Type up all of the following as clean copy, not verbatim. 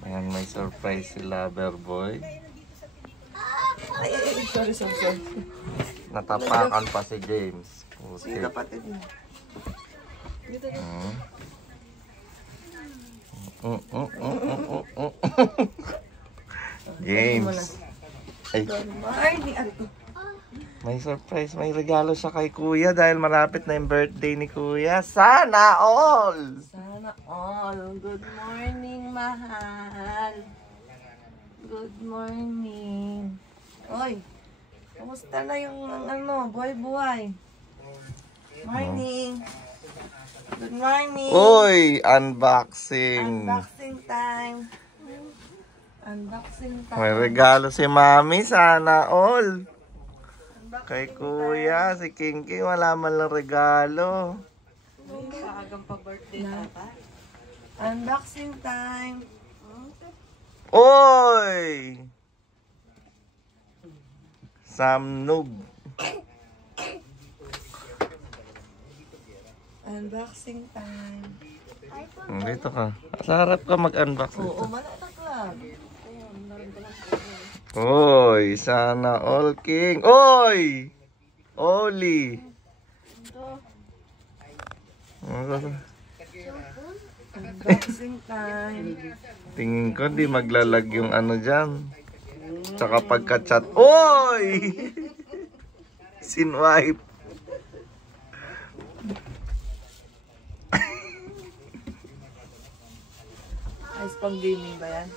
Ayan, may surprise si Loverboy. Ay, sorry. Natapakan pa si James. Sige, Okay. kapatid mo. Dito ka. James. Ay, Ay, di ato. may surprise. May regalo siya kay Kuya dahil malapit na yung birthday ni Kuya. Sana all! Sana all. Good morning, mahal. Good morning. Oy, kamusta na yung buhay-buhay? Morning. Good morning. Uy! Unboxing! Unboxing time. Unboxing time. May regalo si Mami. Sana all! Unboxing Kay Kuya, si Kinky, wala man lang regalo. Maagang pa-birthday ata. Unboxing time. Oy! Sam Noob. Unboxing time. Dito ka. Sa harap ka mag-unbox Oo, dito. malatak lang. Oy, sana all king. Oy! Oli. Unboxing time. Tingin ko di maglalag yung ano dyan. Tsaka pagka-chat. Oy! Sinwipe. Ayos pang gaming ba yan?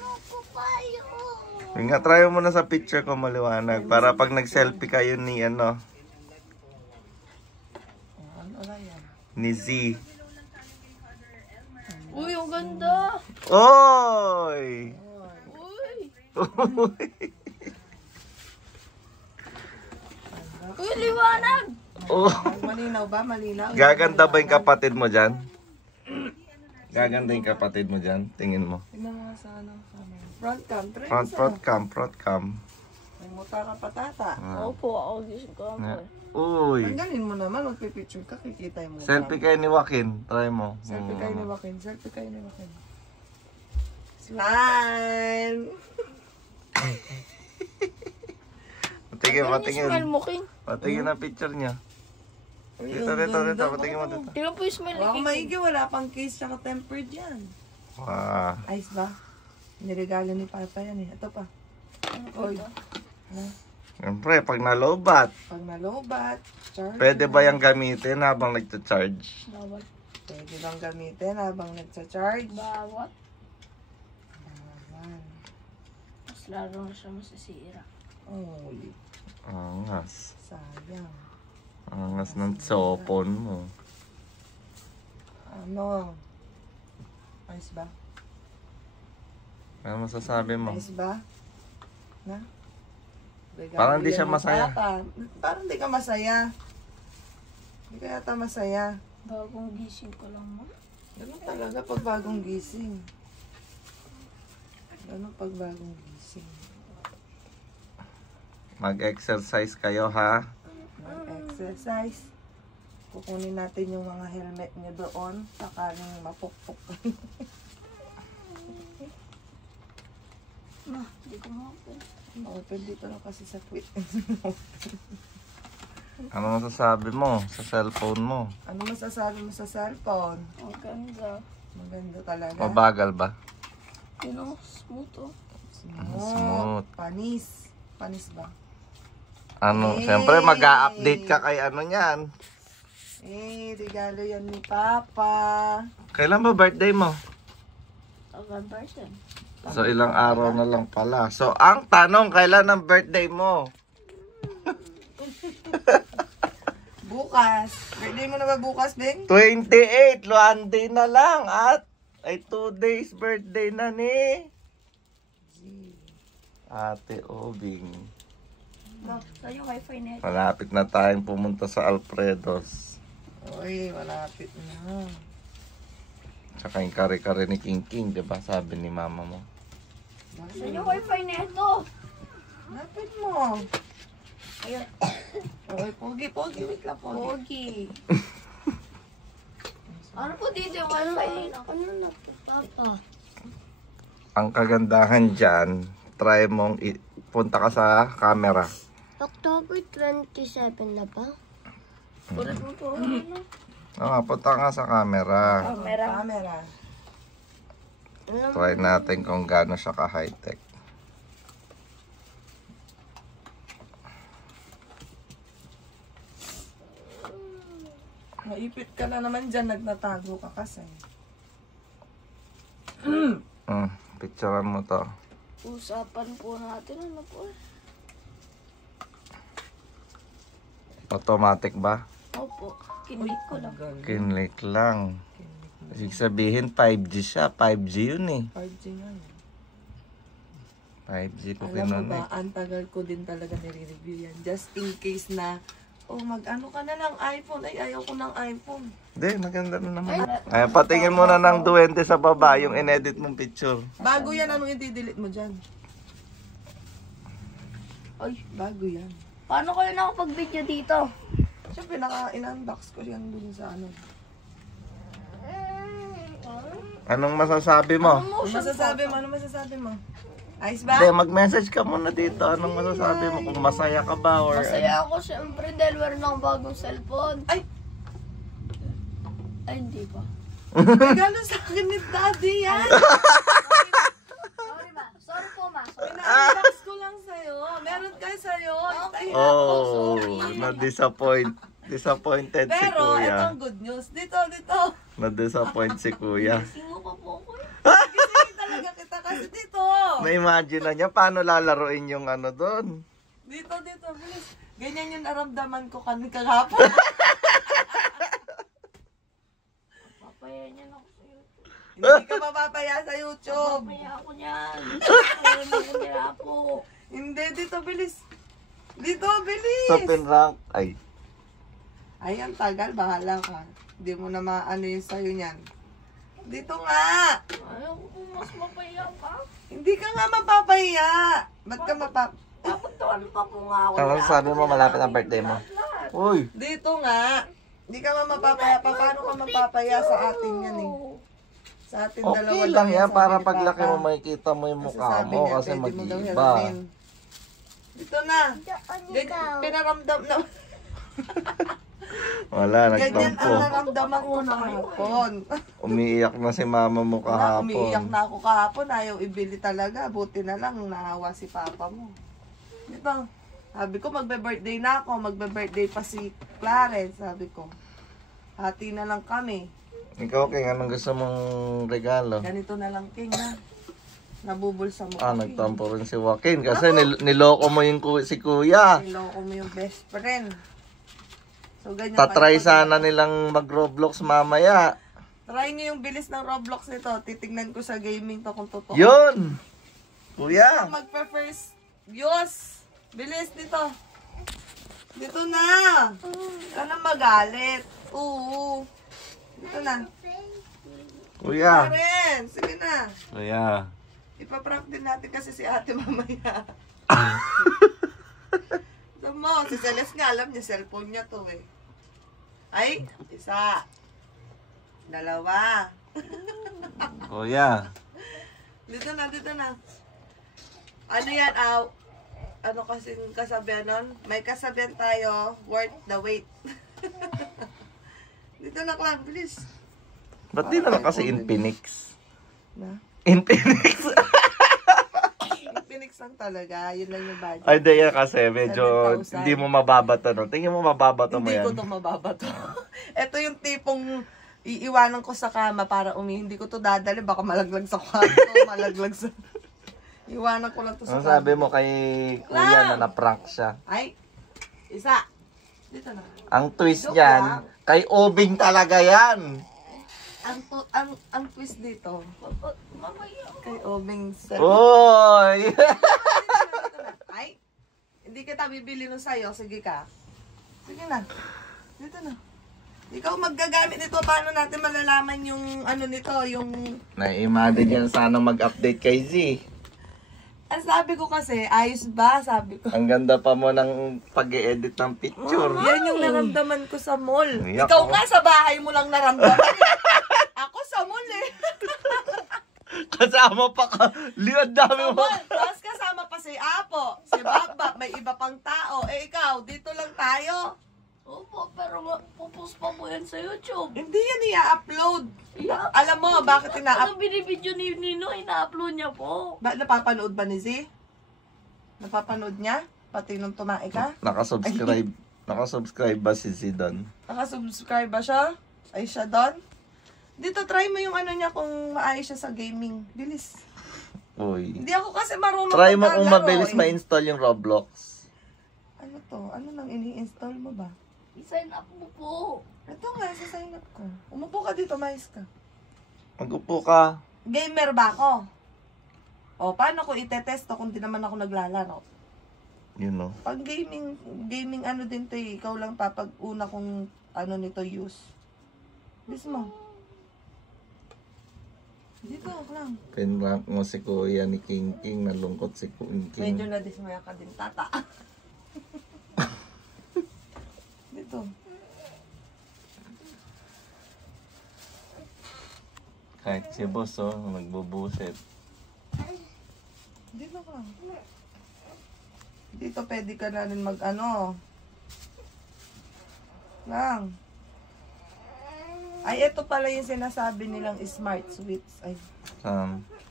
Nga, try mo muna sa picture ko maliwanag. Para pag nag-selfie kayo ni ano, Ano na yan? ni Z. Uy, ang ganda! Oy! Uy! Uy! Uy, liwanag! Oh. Malinaw ba? Malinaw? Gaganda ba yung kapatid mo dyan? Gaganda yung kapatid mo dyan? Tingin mo. Tingnan mo nga sa ano. Front cam. Try Front cam. May muta ka patata. Opo, ako gising ko ako. Uy! Tanggalin mo naman. Magpipicture ka. Kikita mo. Selfie kayo ni Joaquin. Try mo. Selfie kayo ni Joaquin. Selfie kayo ni Joaquin. Smile! Patingin, patingin. Smile mo, King. Patingin ang picture niya. Uy, Dito, ang dito, ganda. dito. Patingin mo dito. Tingnan po yung smile ni Baka King. maigi. Wala pang case tsaka tempered yan. Ah. Ayos ba? Niregalo ni Papa yan eh. Ito pa. Oy. Siyempre, pag nalobat, Pag nalobat, charge. pwede ba yung gamitin habang nagcha-charge? Bawal. Pwede lang gamitin habang nagsa-charge. Bawal. Ayan. Mas lalo na siya masisira. Uy, Angas. sayang. Angas ng cellphone mo. Ano? Ayos ba? Ano masasabi mo? Ayos ba? Na? Regalo Parang di siya yan ni masaya. Papa. Parang di ka masaya. Di ka yata masaya. Bagong gising ko lang mo. Ganun talaga pag bagong gising. Ganun pag bagong gising. Mag-exercise kayo ha. Mag-exercise. Kukunin natin yung mga helmet niyo doon. Sakaling mapukpok. Ma, hindi ko makapin. Open dito lang kasi sa quit. Ano masasabi mo sa cellphone mo? Ano masasabi mo sa cellphone? Ang ganda. Maganda talaga. Mabagal ba? Yun know, smooth oh. Smooth. Panis. Panis ba? Ano, Hey! siyempre mag-a-update ka kay ano niyan. Regalo yan ni Papa. Kailan ba birthday mo? November 10. So ilang araw na lang pala. So ang tanong, kailan ang birthday mo? Bukas. Birthday mo na ba bukas, Bing? 28, Luande na lang at ay 2 days birthday na ni Ate Obing. Ba, sa'yo wifi net. Malapit na tayong pumunta sa Alfredo's. Uy, malapit na. Tsaka yung kare-kare ni King King, di ba? Sabi ni mama mo. Sa'yo wifi neto. Lapit mo. Ayun. Uy, pogi. Wait lang, pogi. Pogi. Ano po dito yung wifi? Ano na po, Papa? Ang kagandahan dyan, try mong punta ka sa camera. October 27 na ba? Ulit mo po. Ano? Oo, punta ka sa camera. Camera. Try natin kung gaano siya ka-high-tech. Maipit ka na naman dyan, nagnatago ka kasi. Picturean mo to. Usapan po natin. Ano po? Automatic ba? Opo. Kinlik ko lang. Kinlik lang. Ibig sabihin 5G siya. 5G yun eh. 5G nga yun. 5G ko Alam mo kinunik. ba, ang tagal ko din talaga nire-review yan. Just in case na, mag-ano ka na lang iPhone. Ay, ayaw ko ng iPhone. Hindi, maganda na naman. Ay, patingin mo na ng duwende sa baba, yung in-edit mong picture. Bago yan, anong i-delete mo dyan? Ay, Bago yan. paano kayo nakapag-video dito? Siyempre, in-unbox ko yan dun sa ano. Anong masasabi mo? Ano masasabi mo? Ano masasabi mo? Ayos ba? Hindi, mag-message ka muna dito. Anong masasabi mo? Kung masaya ka ba or... Masaya ako syempre dahil meron akong bagong cellphone. Ay! Ay, hindi pa. Regalo sa akin ni Daddy yan! Sorry ma. Sorry po ma. Sorry. In-unbox ko lang sa'yo. Meron kayo sa'yo. Okay. Oh, disappointed si Pero, Kuya. itong good news. Dito. Na-disappoint si Kuya. Singo pa po ako eh. Gisingin talaga kita kasi dito. Na-imagine na niya paano lalaroin yung ano doon. Dito, bilis. Ganyan yung naramdaman ko kahapon. Papaya niya ako sa YouTube. Hindi ka mapapaya sa YouTube. Papaya ako niyan. Papaya ako niya po. Hindi, dito, bilis. Dito, bilis. Sa pinrank. Ay, Ay, ang tagal. Bahala ka. Hindi mo na maano yung sayo niyan. Dito nga. Ayaw ko po mas mapaya pa. Hindi ka nga mapapaya. Ba't ka Dapat taon pa po nga ako. Ano sabi mo, malapit ang birthday mo? Uy! Dito nga. Hindi ka nga mapapaya pa. Paano ka mapapaya sa atin yan eh? Sa atin dalawa Okay lang yan, sabi para ni paglaki Papa. mo makikita mo yung mukha sabi mo niya, kasi pwede mo daw mag-iiba. hilamin. Dito na. Ganyan, pinaramdam na. Wala, Ganyan ang nagtampo. naramdaman ko kahapon. Umiiyak na si mama mo Umiiyak kahapon. na ako kahapon. Ayaw ibili talaga. Buti na lang naawa si Papa mo. Dito. Sabi ko, magbe-birthday na ako. Magbe-birthday pa si Clarence. Sabi ko, hati na lang kami. Ikaw, King, anong gusto mong regalo? Ganito na lang, King, ha? Nabubulsa mo. Ah, King. nagtampo rin si Joaquin kasi niloko mo yung si Kuya. Niloko mo yung best friend. So, ganyan Tatry kayo. sana nilang mag-Roblox mamaya. Try nyo yung bilis ng Roblox nito. Titignan ko sa gaming to kung totoo. Yun! Kuya! Magpa-first Diyos! Bilis dito. Dito na. Ka na magalit. Oo. Dito na. Kuya! Karen, sige na. Kuya! Ipaprank din natin kasi si ate mamaya. Alam mo, si Celeste nga, alam niya, cellphone niya to eh. Ay, isa. Dalawa. Kuya! Dito na. Ano yan, ano kasing kasabihan nun? May kasabihan tayo, worth the wait. Dito na lang, bilis. Ba't di na lang kasi Infinix? Na? Infinix? Phoenix lang talaga, yun lang yung budget. Ay, di yan kasi medyo 7,000. hindi mo mababato, no? Tingin mo mababato mo Hindi yan. ko to mababato. Ito yung tipong iiwanan ko sa kama para hindi ko to dadali, baka malaglag sa kwarto, malaglag sa... Iwanan ko lang to sa Ano sabi mo kay Kuya na na-prank siya? Ay, isa. Dito na. Ang twist Joke niyan, lang. kay Obing talaga yan. Ang twist dito, Mamaya. kay Obing sa... Oy! Dito na. Ay, hindi kita bibili nun sa'yo. Sige ka. Sige na. Dito na. Ikaw maggagamit nito. Paano natin malalaman yung ano nito, yung... Na-imagine yan sana mag-update kay Z. Ang sabi ko kasi, ayos ba? Sabi ko. Ang ganda pa mo ng pag-i-edit ng picture. Yan yung naramdaman ko sa mall. Iyak Ikaw ako. nga sa bahay mo lang naramdaman. Ako sa mall eh. Kasama pa ka. Liwan dami mo. Tapos kasama pa si Apo, si Baba, may iba pang tao. Eh ikaw, dito lang tayo. Opo, pero pupost pa po yan sa YouTube. Hindi yan i-upload. Alam mo, bakit Ano binibidyo ni Nino, ina-upload niya po. napapanood ba ni Z? Napapanood niya? Pati nung tumae ka? Nakasubscribe. Nakasubscribe ba si Zidane? Nakasubscribe ba siya? Ay siya doon? Dito, try mo yung ano niya kung maayos siya sa gaming. Bilis. Uy. Hindi ako kasi marunong Try mo kung maglalaro mabilis eh. ma-install yung Roblox. Ano to? Ano nang ini-install mo ba? I-sign up mo po. Ito nga, sa sign up ko. Umupo ka dito, mais ka. Mag-upo ka. Gamer ba ako? O, paano ko itetesto kung di naman ako naglalaro? You know. Pag gaming ano din to eh. Ikaw lang papag-una kung ano nito use. Bis mo. Dito lang. Pinrank mo si Kuya ni King King. Nalungkot si King King. Medyo na-dismaya ka din, tata. Dito. Kahit si boss, oh, nagbubusit. Dito ka. Dito pwede ka na rin mag-ano. Lang. Ay, ito pala yung sinasabi nilang smart switch. Ay,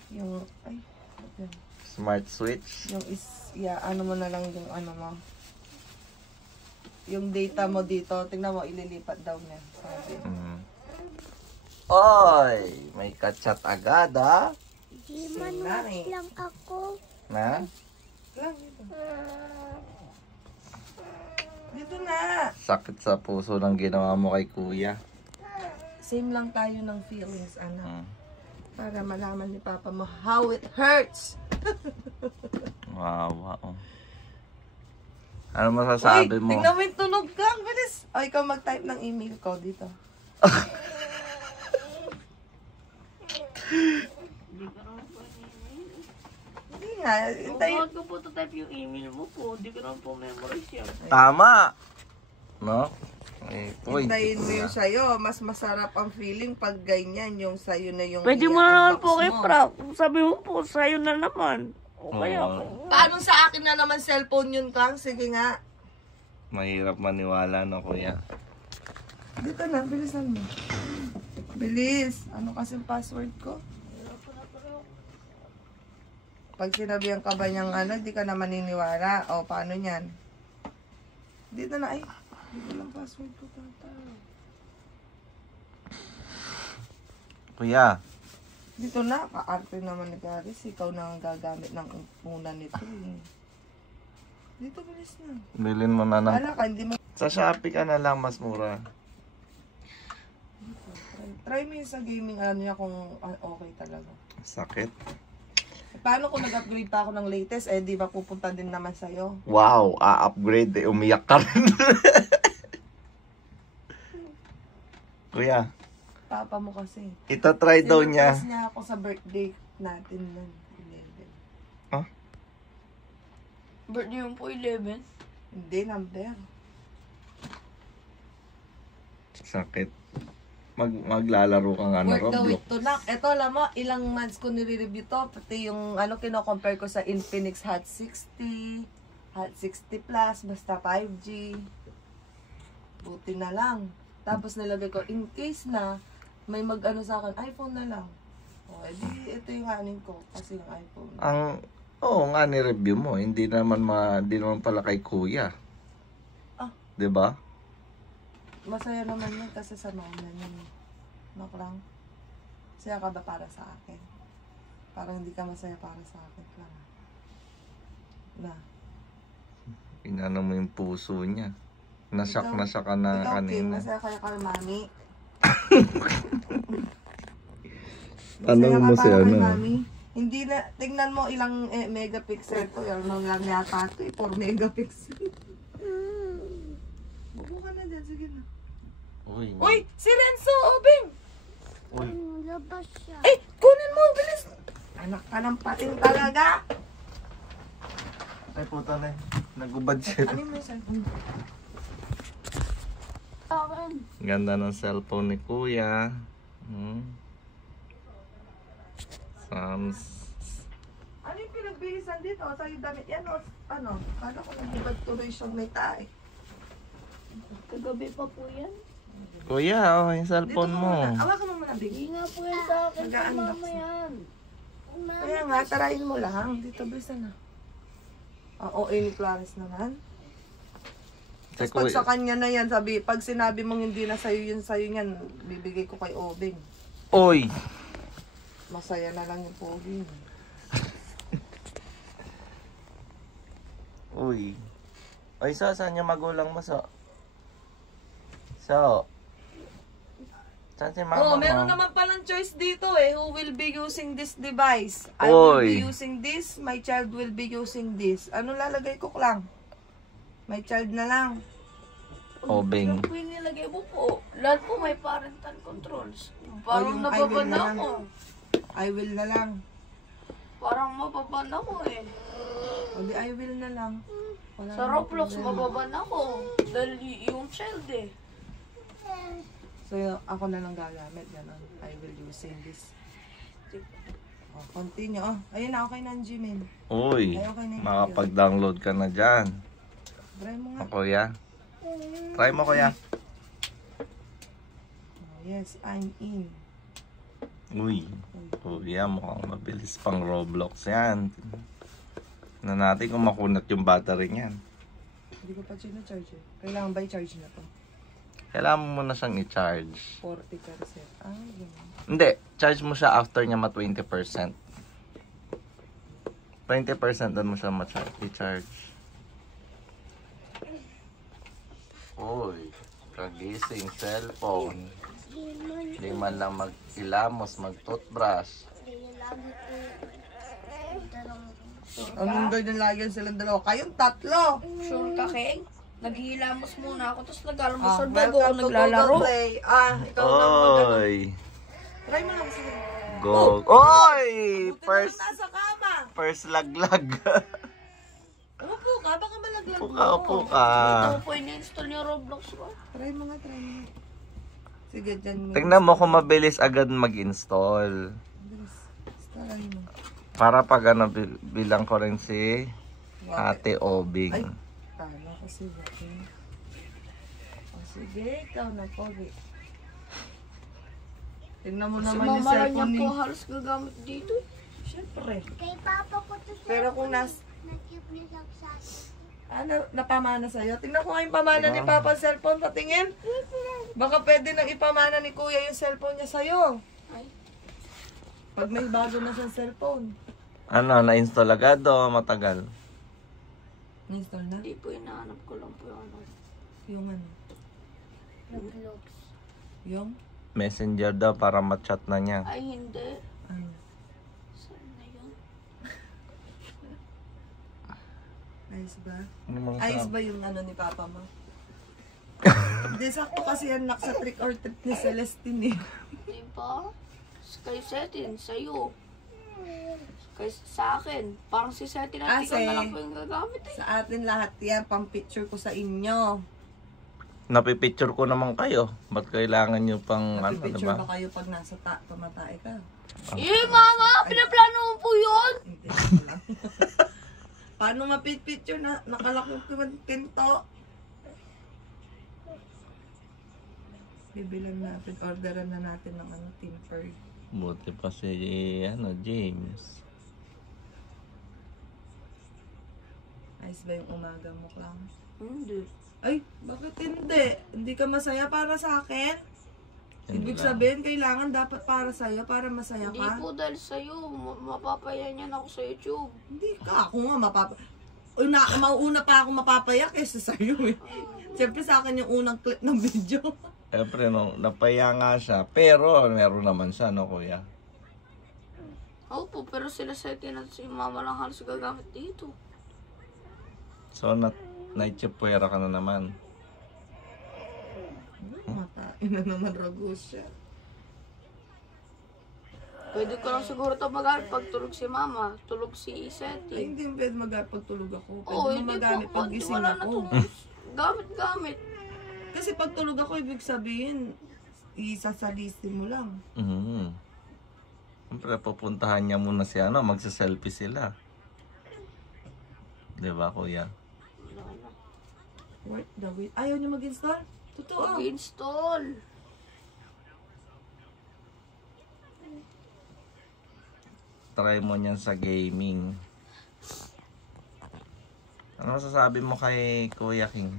yung, ay, okay. Smart switch. Yung ano mo na lang yung ano mo. Yung data mo dito, tingnan mo, ililipat daw niya. Sabi. Oy! May kachat agad, ha? Di manuwas lang ako. Na? Lang, dito. Dito na. Sakit sa puso ng ginawa mo kay Kuya. Same lang tayo ng feelings, anak. Mm. Para malaman ni Papa mo how it hurts. Wawa, oh. Ano masasabi mo? Tingnan mo yung tunog ka. Ang bilis. O, ikaw mag-type ng email ko dito. Hindi nga. Hintayin. Huwag ko po type yung email mo po. Hindi ko naman po memorize yan. Tama! No? Ay, uy. Hintayin mo yung sayo. Mas masarap ang feeling pag ganyan yung sayo na yung Pwede mo na naman i-unbox po kay mo. Prap. Sabi mo po, sa'yo na naman. O kaya Oo. Paano sa akin na naman cellphone yun, Kang? Sige nga. Mahirap maniwala, no, Kuya? Dito na, bilisan mo. Bilis. Ano kasing password ko? Pag sinabihan ka ba niyang ano, di ka na maniniwala. O, paano niyan? Dito na, ay. Dito lang password ko. Tata. Kuya, Dito na, kaarte naman ni Garis. Ikaw na ang gagamit ng una nito. Eh. Dito, bilis na. bilhin mo na ng... Wala ka, hindi mo. Sa Shopee ka na lang, mas mura. Try mo yung sa gaming ano niya kung okay talaga. Sakit. Paano kung nag-upgrade pa ako ng latest, eh di ba pupunta din naman sa'yo? Wow, a-upgrade. Eh, umiyak ka rin. Kuya, Papa mo kasi. itatry daw niya. Sinurprise niya ako sa birthday natin nun. 11. birthday mo po 11. Hindi, number. Sakit. Maglalaro ka nga ng Worth the Roblox. wait to knock. Ito, alam mo, ilang months ko nire-review to. Pati yung ano, kino-compare ko sa Infinix Hot 60, Hot 60 Plus, basta 5G. Buti na lang. Tapos nilagay ko, in case na may mag-ano sa akin, iPhone na lang. O, edi, ito yung anin ko. Kasi yung iPhone. Oo nga, ni-review mo. Hindi naman pala kay Kuya. Ah. 'Di ba? Masaya naman yun kasi sa mama niya. Maklang. Masaya ka ba para sa akin? Parang hindi ka masaya para sa akin lang. Na. Inano mo yung puso niya. Nasyak na siya ka na Ikaw, Kim, kanina. masaya kayo kay mami. Tanong mo si Masaya ka para ano. kay mami. Hindi na, tingnan mo ilang megapixel ko. Yan lang yata ito. 4 megapixel. Buko ka na dyan. Sige na. Uy. Uy! Si Renzo! Obing! Uy. Labas siya. Eh! Kunin mo! Bilis! Anak ka ng pating talaga! Ay puta na. Nagubad siya. Ano mo yung cellphone? Akin. Ganda ng cellphone ni Kuya. Ano yung pinagbihisan dito? Sa'yo damit yan o ano? Kala ko nagibad tuloy siyang may tae. Kagabi pa po yan. Kuya, oh, yung Dito cellphone ka mo. muna. Awakan mo muna, Hindi baby. nga po yan sa akin. Sa Nag-unbox mama na. yan. Kaya nga, tarayin mo lang. Dito, bisa na. OA ni Clarence naman. Si Tapos pag Kuya- sa kanya na yan, pag sinabi mong hindi na sa'yo niyan, bibigay ko kay Obing. Oy! Masaya na lang yung pogi. Uy. Oy, saan yung magulang mo, So? Saan si mama Oh, meron mo? naman palang choice dito eh. Who will be using this device? I will be Oy. using this. My child will be using this. Ano lalagay ko lang? My child na lang. Obeng. Ano po yung nilagay mo po? Lahat po may parental controls. Parang yung I will nababan na lang. ako. I will na lang. Parang mababan ako eh. O di I will na lang. Wala Sa namang Roblox, problema. mababan ako. Dahil yung child eh. So, ako na lang gagamit. Ganon. I will using this. Oh, continue. Oh, ayun na. Okay na ang Gmail. Uy, Ay, okay na yun. makapag-download ka na dyan. Try mo nga. Kuya. Try mo, kuya. Oh, yes, I'm in. Uy. Kuya, mukhang mabilis pang Roblox yan. Na natin kung makunat yung battery niyan. Hindi ko pa charge eh. Kailangan ba i-charge na to? Kailangan mo muna siyang i-charge. 40%. Ah, ganun. Hindi, charge mo siya after niya ma-20%. 20% doon mo siya i-charge. Uy, kagising, cellphone. Hindi man lang mag-ilamos, mag-toothbrush. Ang ganyan lagi silang dalawa. Kayong tatlo! Sure ka, King? Naghihilamos muna ako, tapos nag-alamos Ah, sa bago ako welcome to naglalaro. Google Play. Ah, ikaw na mag-ano. Oy! Try mo lang kasi. Go! Oy! Buti First, naman nasa kama. first laglag. Umupo ka, baka malaglag mo. Upo ka. Ito po in-install yung Roblox ko. Try mo nga. Sige, dyan mo. Tingnan mo kung mabilis agad mag-install. Bilis. Staran mo. Para pag ano, bilang ko rin si Ate Obing. Ay. Tama kasi. Okay. O sige, ikaw na pogi. Tingnan mo Si naman yung mama lang niya cellphone po ni... halos gagamit dito. Siyempre. Kay papa ko to sa Pero kung nag-iblog sa ano, napamana sa'yo? Tingnan ko nga yung pamana ni Papa ang cellphone. Patingin. Baka pwede nang ipamana ni Kuya yung cellphone niya sa'yo. Ay. Pag may bago na siyang cellphone. Ano, na-install agad o matagal? Na-install na? Hindi po inaanap ko lang po yung ano. Yung ano? Roblox. Yung? Messenger daw para ma-chat na niya. Ay, hindi. Ano? Saan na yun? Ayos ba? Ano mang Ayos sabi? ba yung ano ni Papa mo? Hindi, sakto kasi yan nak sa trick or treat ni Celestine eh. Di ba? Kay Setin, sa'yo. Kay sa akin. Parang si Setin at ikaw na lang po yung gagamit eh. Sa atin lahat yan, pang picture ko sa inyo. Napipicture ko naman kayo. Ba't kailangan nyo pang ano, Picture diba? ba kayo pag nasa pamatay ka? Eh, mama! Pinaplano mo po yun! Hindi lang. Paano mapipicture na nakalakot naman pinto? Bibilan natin, orderan na natin ng ano, timper. Buti pa si ano, James. Ayos ba yung umaga mo, Clown? Hindi. Ay, bakit hindi? Hindi ka masaya para sa akin? Hindi Ibig lang. sabihin, kailangan dapat para sa'yo, para masaya Hindi ka? po dahil sa'yo. Mapapaya niyan ako sa YouTube. Hindi ka. Ako nga mauuna pa ako mapapaya kaysa sa'yo eh. Siyempre sa akin yung unang clip ng video. Siyempre, no, napaya nga siya. Pero, meron naman siya, no, kuya? Opo, pero sila Setin at si mama lang halos gagamit dito. So, naitsipwera ka na naman. Matain na naman ragos siya. Pwede ko lang siguro ito magamit pag tulog si mama, tulog si Ay, Setin. hindi pwede pagtulog ako. Pwede Oo, mo hindi magamit po. pag Hindi gising wala na ako. tulog. Gamit. Kasi pag tulog ako, ibig sabihin, isasalisin mo lang. Mhm. Siyempre, pupuntahan niya muna si ano, magsa-selfie sila. Diba, kuya? What the wait? Ayaw niyo mag-install? Totoo. Mag-install. Try mo niyan sa gaming. Ano masasabi mo kay Kuya King?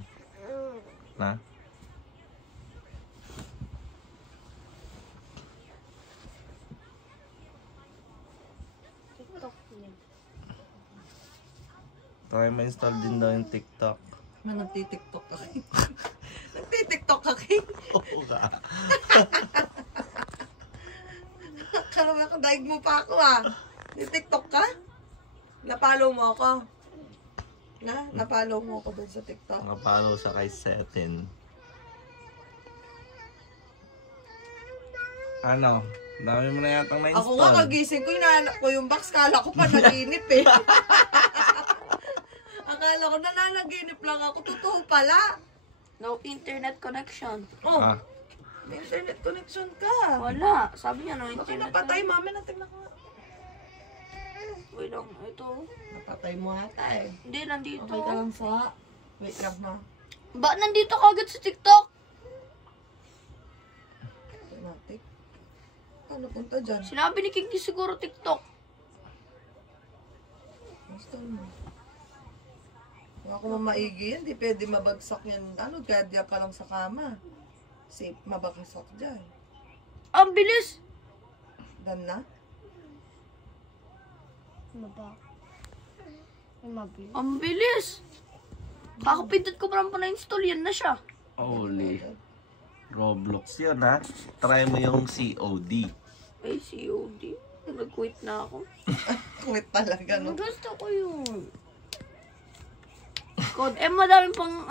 Na? TikTok yun. Try mo install din daw yung TikTok. Na nagtitiktok ka. Nagtitiktok ka, King. Oo ka. Karama ka, daig mo pa ako ah. Nagtitiktok ka? Napalo mo ako. Napalo mo ako dun sa TikTok. Nakapalo sa kay Setin. Ano? Dami mo na yatang na-install. Ako nga, kagising ko, inaanap ko yung box. Kala ko pa naginip eh. Akala ko nananaginip lang ako. Totoo pala. No internet connection. Oh, Ah, may internet connection ka. Wala. Sabi niya no Bakit internet. napatay? Mami, natignan ko nga. Wait lang. Ito. Napatay mo ata eh. Hindi, nandito. Okay ka lang sa... Wait lang na. Ba, nandito kagad sa TikTok? Automatic. Paano punta dyan? Sinabi ni King siguro TikTok. Install mo. Kung ako mamaigi yan, di pwede mabagsak yan. Ano, gadya ka lang sa kama. Safe, mabagsak dyan. Ang bilis. Dan na? Maba. Mabilis. Ang bilis. Kakapindot ko pa lang na-install. Yan na siya. holy. Roblox yun ha. Try mo yung COD. Ay, COD. Nag-quit na ako. Quit talaga, no? Gusto ko yun. Code M, madami pang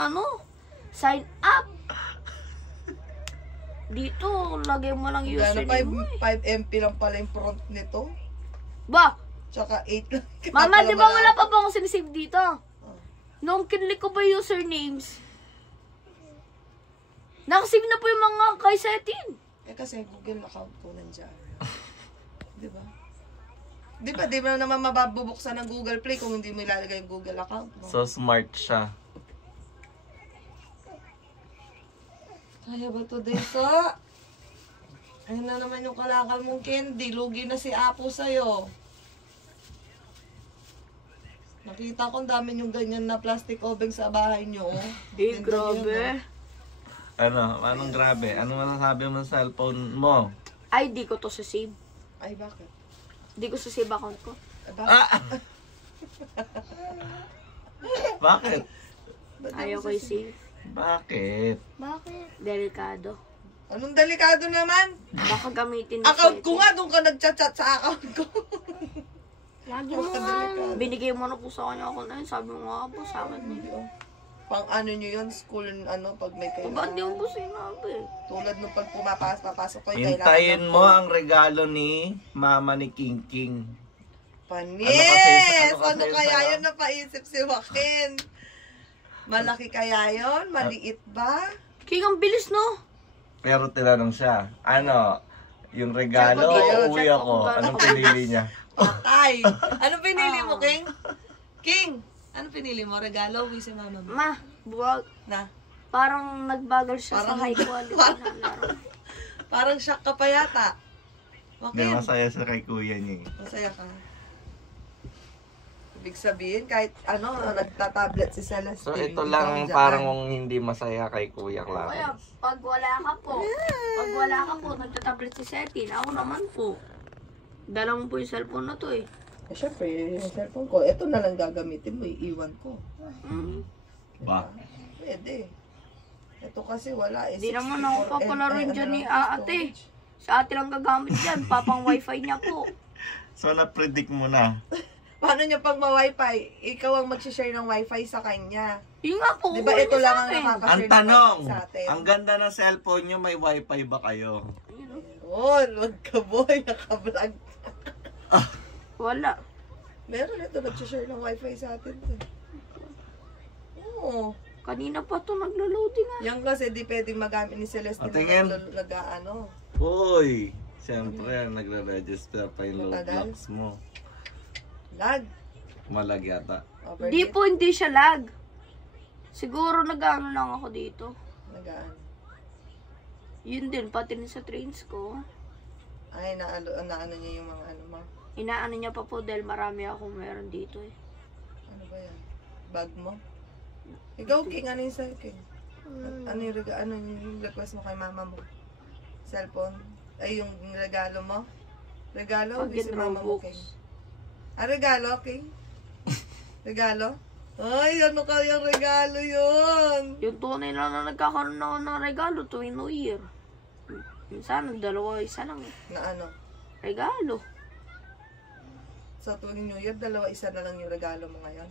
sign up. Dito, lagay mo lang Gana username mo eh. 5 MP lang pala yung front nito. Ba, Tsaka 8 lang. mama, di ba wala pa ba akong sinisave dito? Nung kinlik ko ba yung usernames? Nakasave na po yung mga kay Setin. Eh kasi Google account ko nandiyan. Di ba? Di mo naman mababubuksan ng Google Play kung hindi mo ilalagay yung Google account mo. So smart siya. Kaya ba to, Desa? Ayun na naman yung kalakal mong candy. Lugi na si Apo sa'yo. Nakita ko ang dami yung ganyan na plastic oven sa bahay nyo. Oh. Eh, Ganda grabe. yun, Anong grabe? Anong masasabi mo sa cellphone mo? Ay, di ko to sasave. Ay, bakit? Di ko sasave account ko. Ay, bakit? Ah! Bakit? Ba't Ayaw ako ko i-save. Bakit? Bakit? Delikado. Anong delikado naman? Baka gamitin ni Account ko Setin. nga, doon ka nagchat-chat sa account ko. Lagi mo nga. Binigay mo na po sa kanya ako na yun. Sabi mo nga po sa akin. Pang ano nyo yun, school, pag may Ba't di kailangan. mo po sinabi? Tulad nung pag papasok ko, Hintayin mo ang regalo ni Mama ni King King. Panis! Ano Ano kasi kaya sa'yo? yun napaisip si Joaquin? Malaki kaya yun? Maliit ba? King, ang bilis, no? Pero tinanong siya, ano, yung regalo Check ko o yun, uwi check ako? ko kung Anong gaano pinili niya? Patay! Ano pinili mo, King? King! Ano pinili mo? Regalo? Uwi si mama mo? Ma, buwag. Na? Parang nagbagal siya Parang- sa high quality na laro. Parang shock ka pa yata. Hindi, Joaquin, masaya sa kay kuya niya. masaya ka. Ibig sabihin, kahit nagtatablet si Celeste. So ito hindi lang ka dyan. parang hindi masaya kay Kuya Kaya, Clarence. pag wala ka po, nagtatablet si Setin. Ako naman po. Dala mo po yung cellphone na to eh. Eh, syempre, yung cellphone ko, ito na lang gagamitin mo, iiwan ko. Mm. Ba? Pwede. Ito kasi wala eh. Di naman 64 ako papalaruin MB dyan ni lang ate. storage. Sa ate lang gagamit dyan. Papang wifi niya po. So na-predict mo na. Paano niya pag ma-wifi? Ikaw ang mag-share ng wifi sa kanya. Yun nga po. Di ba kukunin ito niya lang sa ang akin. nakaka-share Ang ng tanong, wifi sa atin? ang ganda ng cellphone niyo, may wifi ba kayo? Oh, wag ka boy, naka-vlog. Wala. Meron ito, nag-share ng wifi sa atin. Oo. Kanina pa to naglo-loading ah. Yan kasi di pwedeng magamit ni Celeste. O, tingin. Nag-ano. Uy, Siyempre, nagre-register pa yung Roblox mo. Lag. Malag yata. Hindi po, hindi siya lag. Siguro nag-ano lang ako dito. Nagaan. Yun din, pati rin sa trains ko. Ay, naano niya yung mga ano mo. Inaano niya pa po dahil marami akong meron dito eh. Ano ba yan? Bag mo? Ikaw, King, ano yung sa'yo, King? Ano yung request mo kay mama mo? Cellphone? Ay, yung regalo mo? Regalo? Pag Hindi si mama mo, King. Ah, regalo, King? Regalo? Ay, ano kayang regalo yun? Yung tunay na nagkakaroon ako ng regalo tuwing New Year. Minsan, dalawa isa lang eh. Na ano? Regalo. Sa tuwing New Year, isa na lang yung regalo mo ngayon?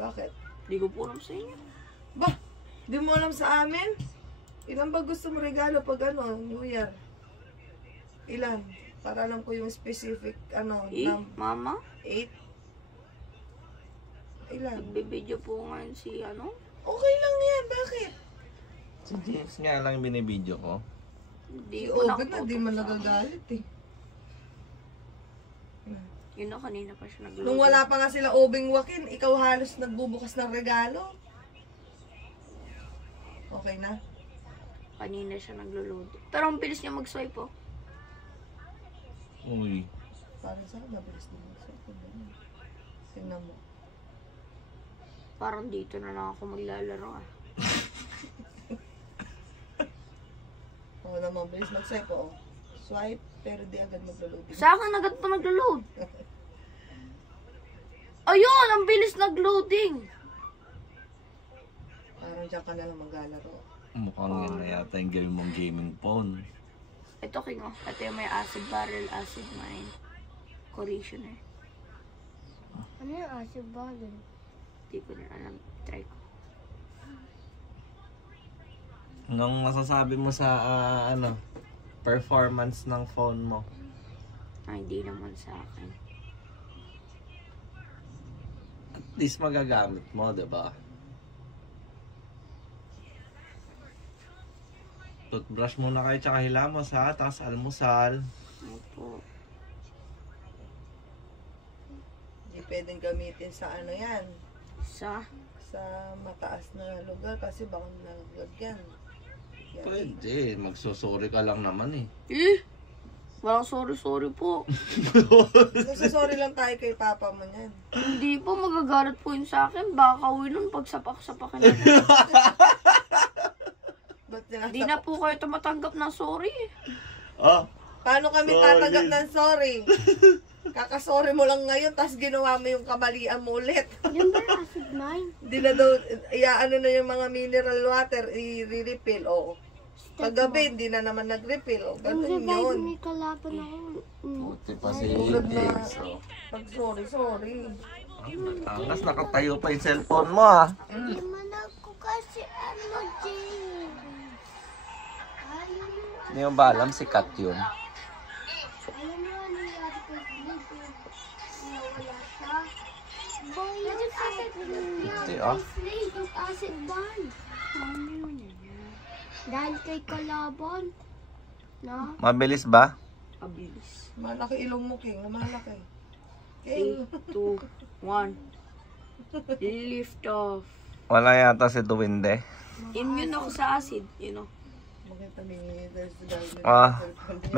Bakit? Hindi ko po alam sa inyo. Bah! Di mo alam sa amin? Ilan ba gusto mo regalo pag New Year? Ilan? Para alam ko yung specific, Mama? 8? Ilan? Nagbibideo po ngayon si Okay lang yan, bakit? Si James nga lang yung binibideo ko. Hindi Si ko Obed na, di man nagagalit eh. Yun na, kanina pa siya nag-load. Nung wala pa nga sila Obeng Wakin, ikaw halos nagbubukas ng regalo. Okay na? Kanina siya naglo-load. Pero ang bilis niya mag-swipe po. Uy. Parang saan mabilis din. Tingnan mo. Parang dito na lang ako maglalaro ah. Oo naman, bilis mag-swipe oo. Swipe, pero di agad maglo-loading. Sa akin agad ito naglo-load. Ayun! Ang bilis nag-loading! Parang dyan ka na lang maglalaro. Mukhang yun na yata yung gawin mong gaming phone. Ito King oh. Ito yung may acid barrel, acid mine. Corrosioner. Ano yung acid barrel? Hindi ko na alam. Try ko. Anong masasabi mo sa performance ng phone mo? Hindi naman sa akin. At least magagamit mo, diba? Toothbrush muna kayo tsaka hilamos ha, tapos almusal. Opo. Hindi pwedeng gamitin sa yan. Sa? Sa mataas na lugar kasi baka nalagyan. Pwede, magsusuri ka lang naman eh. Walang sorry po. Nagsasorry lang tayo kay papa mo niyan. Hindi po, magagalit po yun sa akin. Baka uwi nun pag sapak-sapakin na. Hindi na po kayo tumatanggap ng sorry. Oh, Paano kami Sorry. tatanggap ng sorry? Kakasorry mo lang ngayon, tapos ginawa mo yung kamalian mo ulit. Yan ba yung acid mine? Di na daw, ano na yung mga mineral water, i-refill, oo. Paggabi, hindi na naman nag-refill, o. Ang Ganun sabay yun. may kalaban ako. buti pa si Tulad na, James. Oh. pag sorry. Angas, nakatayo pa yung cellphone mo ah. Hindi man ako kasi James. Hindi mo ba alam, sikat yun. Alam mo ano nangyari kay Dito? Nawala siya. Boy, yung acid Hindi ah. yung acid ban. Ano yun? Dahil kay kalaban. No? Mabilis ba? Abilis. Malaki ilong mo, King. Malaki. 3, King. 2, 1. Lift off. Wala yata si Duwinde. Immune ako sa acid, Makita ni there's the guy with Ah, the cellphone.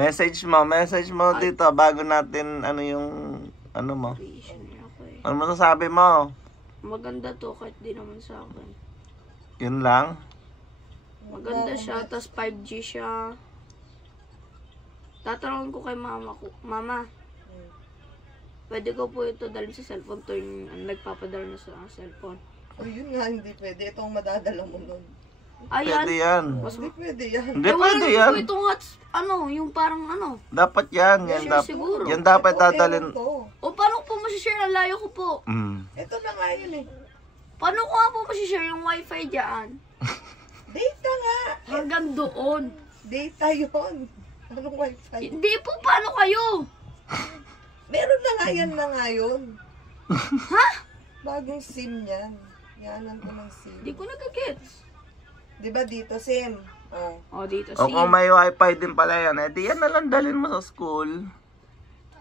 message mo dito bago natin ano mo. Creation niya ako eh. Ano masasabi mo? Maganda to kahit di naman sa akin. Yun lang? Maganda siya, tapos 5G siya. Tatanungin ko kay mama ko, Mama, pwede ko po ito dalhin sa cellphone to yung nagpapadala na sa cellphone. Oh, yun nga, hindi pwede. Ito ang madadala mo nun. Ayan. Pwede yan. Hindi pwede yan. Hindi Wala pwede naman yan. po itong yung parang Dapat yan. Share siguro. Yan dapat dadalhin. Ewan ko. O paano ko po masishare ang layo ko po? Ito na nga yun eh. Paano ko nga po masishare yung wifi dyan? Data nga. Hanggang doon. Data yun. Anong wifi? Hindi po, paano kayo? Meron na nga yun. Ha? Bagong SIM yan. Yanan ko ng SIM. Hindi ko nagagets. Di ba dito SIM? Oh. O, dito, O kung may wifi din pala yan, eh di yan na lang dalhin mo sa school.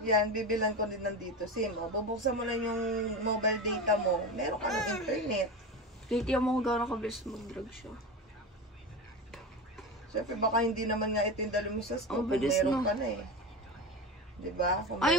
Yan, bibilan ko din nandito. SIM, o, bubuksan mo lang yung mobile data mo. Meron ka ng internet. Titiyan mo kung gano'ng kabilis mag-drug siya. Siyempre, baka hindi naman nga ito yung dali mo sa school. Ang bilis, Meron no? ka na eh. Diba? Kung Ay,